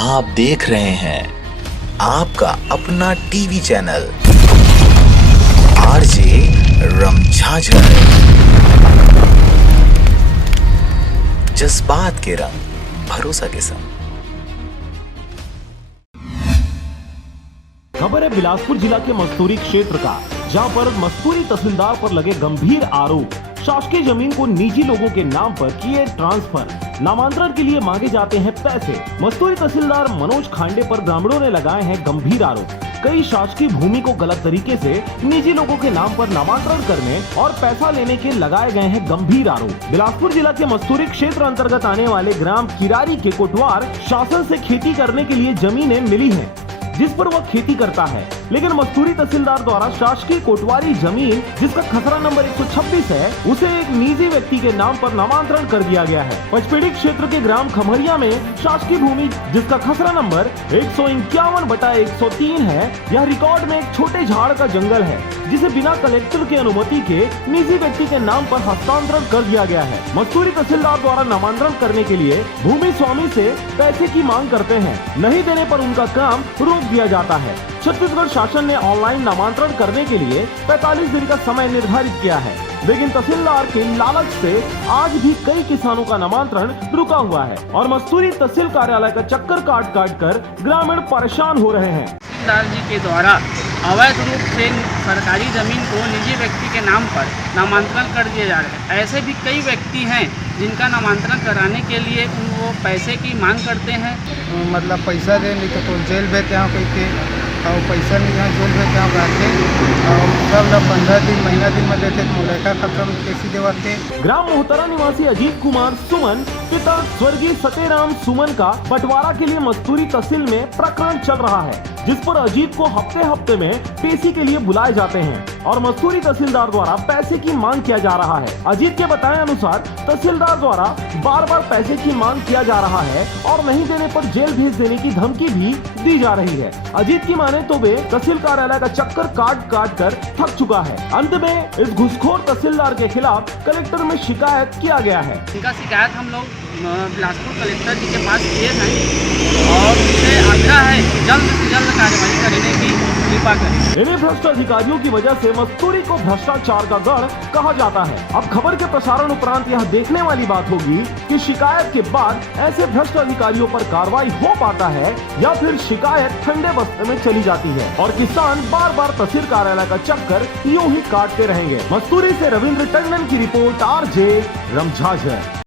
आप देख रहे हैं आपका अपना टीवी चैनल आरजे रमझाझर। जज्बात के रंग भरोसा के संग। खबर है बिलासपुर जिला के मस्तूरी क्षेत्र का, जहां पर मस्तूरी तहसीलदार पर लगे गंभीर आरोप। शासकीय जमीन को निजी लोगों के नाम पर किए ट्रांसफर, नामांतरण के लिए मांगे जाते हैं पैसे। मस्तूरी तहसीलदार मनोज खांडे पर ग्रामीणों ने लगाए हैं गंभीर आरोप। कई शासकीय भूमि को गलत तरीके से निजी लोगों के नाम पर नामांतरण करने और पैसा लेने के लगाए गए हैं गंभीर आरोप। बिलासपुर जिला के मस्तूरी क्षेत्र अंतर्गत आने वाले ग्राम किरारी के कोटवार शासन से खेती करने के लिए जमीनें मिली हैं, जिस पर वह खेती करता है, लेकिन मस्तूरी तहसीलदार द्वारा शासकीय कोटवारी जमीन जिसका खसरा नंबर 126 है, उसे एक निजी व्यक्ति के नाम पर नामांतरण कर दिया गया है। पचपेड़ी क्षेत्र के ग्राम खमरिया में शासकीय भूमि जिसका खसरा नंबर 151/103 है, यह रिकॉर्ड में एक छोटे झाड़ का जंगल है, जिसे बिना कलेक्टर की अनुमति के निजी व्यक्ति के नाम पर हस्तांतरण कर दिया गया है। मस्तूरी तहसीलदार द्वारा नामांतरण करने के लिए भूमि स्वामी से पैसे की मांग करते हैं, नहीं देने पर उनका काम रोक दिया जाता है। छत्तीसगढ़ शासन ने ऑनलाइन नामांतरण करने के लिए 45 दिन का समय निर्धारित किया है, लेकिन तहसीलदार के लालच से आज भी कई किसानों का नामांतरण रुका हुआ है और मस्तूरी तहसील कार्यालय का चक्कर काट कर ग्रामीण परेशान हो रहे हैं। तहसीलदार जी के द्वारा अवैध रूप से सरकारी जमीन को निजी व्यक्ति के नाम पर नामांतरण कर दिए जा रहे हैं। ऐसे भी कई व्यक्ति हैं जिनका नामांतरण कराने के लिए वो पैसे की मांग करते हैं। मतलब पैसा दे नहीं तो जेल भेजते हैं कोई के, और पैसा नहीं यहाँ जेल भेजते हैं जाके, और सब लोग 15 दिन महीना दिन में देते तो मुलाका खत्म कैसे देवाते। ग्राम मोहतरा निवासी अजीत कुमार सुमन पिता स्वर्गीय सत्यराम सुमन का बंटवारा के लिए मस्तूरी तहसील में प्रकरण चल रहा है, जिस पर अजीत को हफ्ते में पेशी के लिए बुलाए जाते हैं और मस्तूरी तहसीलदार द्वारा पैसे की मांग किया जा रहा है। अजीत के बताए अनुसार तहसीलदार द्वारा बार पैसे की मांग किया जा रहा है और नहीं देने पर जेल भेज देने की धमकी भी दी जा रही है। अजीत की माने तो वे तहसील कार्यालय का चक्कर काट कर थक चुका है। अंत में इस घुसखोर तहसीलदार के खिलाफ कलेक्टर में शिकायत किया गया है। इनका शिकायत हम लोग बिलासपुर कलेक्टर जी के पास किए हैं और उनसे आग्रह है कि जल्द से जल्द कार्रवाई करने की कृपा करें। इन्हीं भ्रष्ट अधिकारियों की वजह से मस्तूरी को भ्रष्टाचार का गढ़ कहा जाता है। अब खबर के प्रसारण उपरांत यह देखने वाली बात होगी कि शिकायत के बाद ऐसे भ्रष्ट अधिकारियों पर कार्रवाई हो पाता है या फिर शिकायत ठंडे बस्ते में चली जाती है और किसान बार तहसील कार्यालय का चक्कर यूं ही काटते रहेंगे। मस्तूरी से रविंद्र टंडन की रिपोर्ट, आरजे रमझाझर।